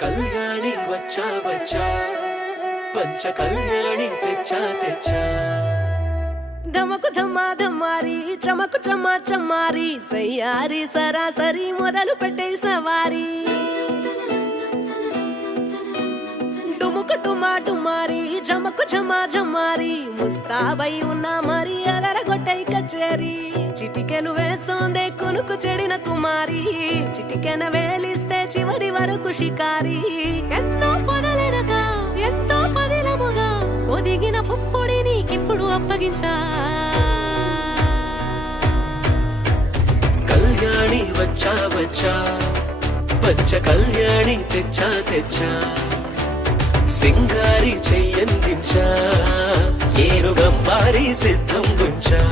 కళ్యాణి వచ్చా వచ్చా పంచ కళ్యాణి తెచ్చా తెచ్చా ధమకు ధమ్మా ధమ్మారి చమకు చమ్మా చమ్మారి సయ్యారి సరాసరి మొదలు పెట్టే సవారి డుముకు డుమా డుమారి జమకు ఝమా ఝమారి ముస్తాబై ఉన్నా మరి అలరగొట్టై కచేరి చిటికెలు వేస్తోందే కొనుకు చెడిన కుమారి చిటికెన వేలిస్తే చివరి వరకు షికారి ఎన్నో పొదలెనగా ఎంతో పదిలముగా ఒదిగిన పుప్పొడి నీకిప్పుడు అప్పగించా కళ్యాణి వచ్చా వచ్చా పంచ కళ్యాణి తెచ్చా తెచ్చా సింగారి చెయ్యందించా ఏనుగంబారి సిద్ధం గుంచా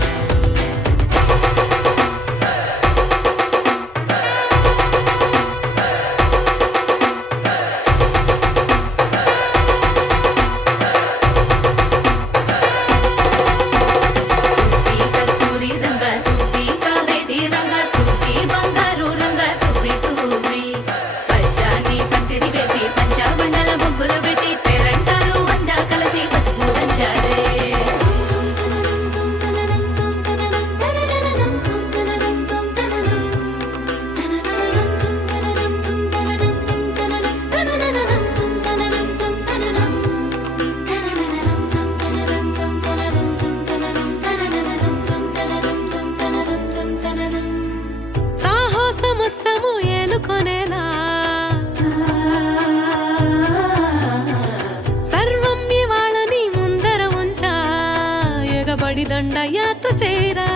దండయాత్ర చేరా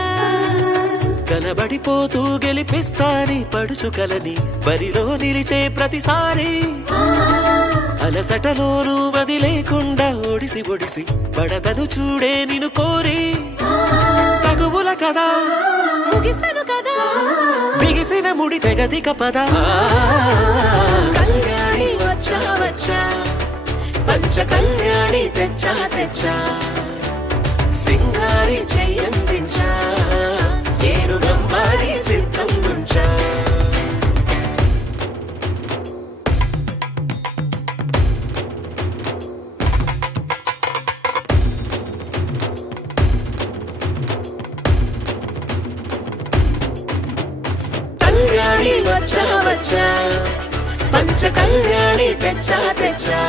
కనబడిపోతూ గెలిపిస్తాని పడుచుకలని బరిలో నిలిచే ప్రతిసారి అలసటలోనూ వదిలేకుండా ఒడిసి ఒడిసి పడతను చూడే నిన్ను కోరి తగువుల కదా ముగిసను కదా బిగిసిన ముడి తెగదిక పద కళ్యాణి వచ్చా వచ్చా పంచ కళ్యాణి తెచ్చా తెచ్చా సింగారి చెయ్యందించా ఏనుగంబారి సిద్ధం గుంచా కళ్యాణి వచ్చా వచ్చా పంచ కళ్యాణి తెచ్చా తెచ్చా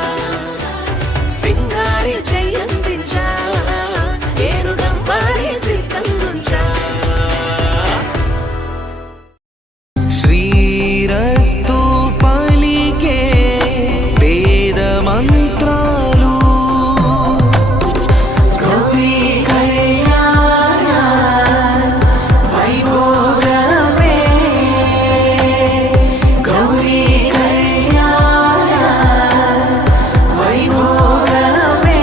సింగారి చెయ్యందించా ఏనుగంబారి సిద్ధం గుంచా శ్రీరస్తు పలికే వేద మంత్రాలు గౌరీ కళ్యాణ వైభోగమే గౌరీ కళ్యాణ వైభోగమే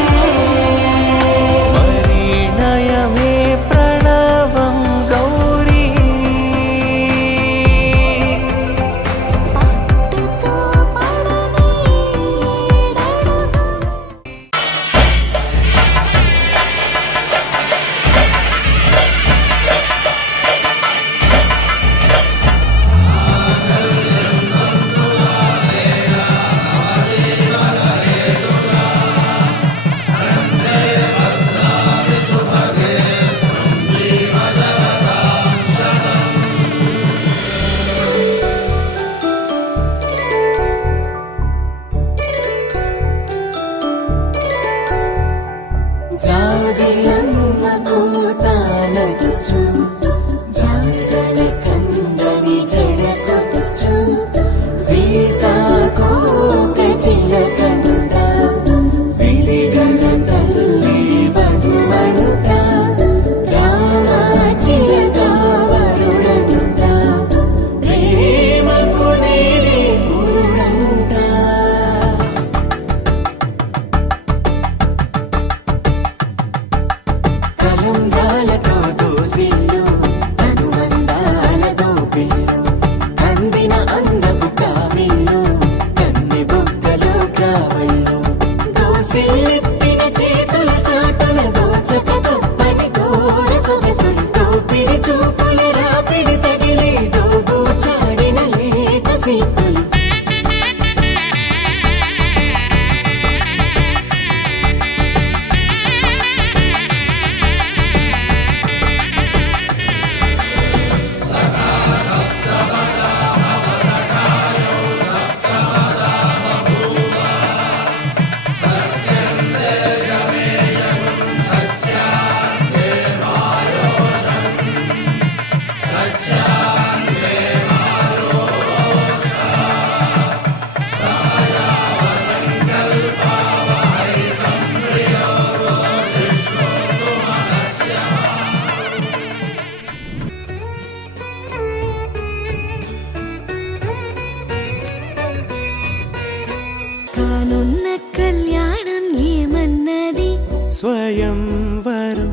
కానున్న కళ్యాణం ఏమన్నది స్వయంవరం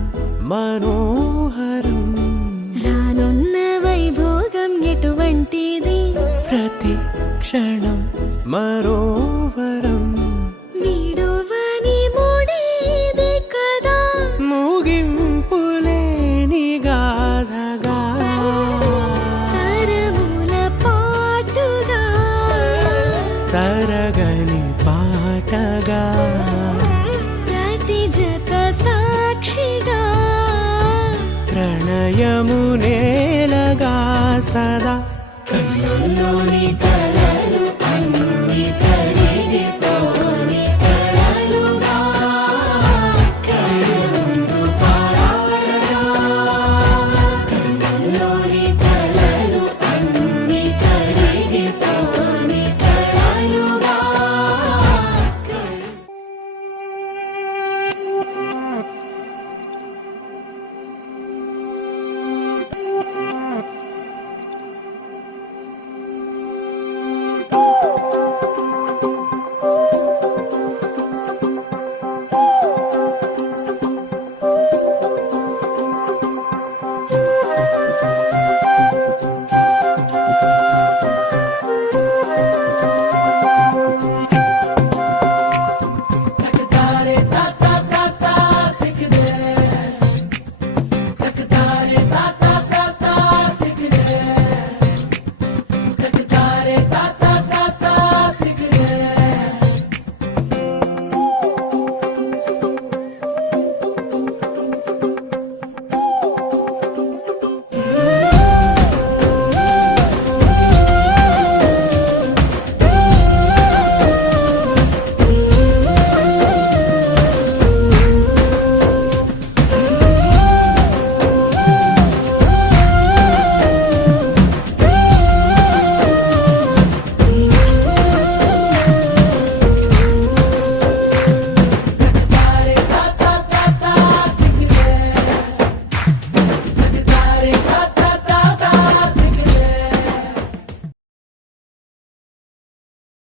మనోహరం రానున్న వైభోగం ఎటువంటిది ప్రతి క్షణం మరోవరం వీడువని ముడిది కదా ముగింపులేని గాథగా తరముల పాటుగా తరగని పాటగా ప్రతి జత సాక్షిగా ప్రణయము నేలగా సదా కన్నుల్లోని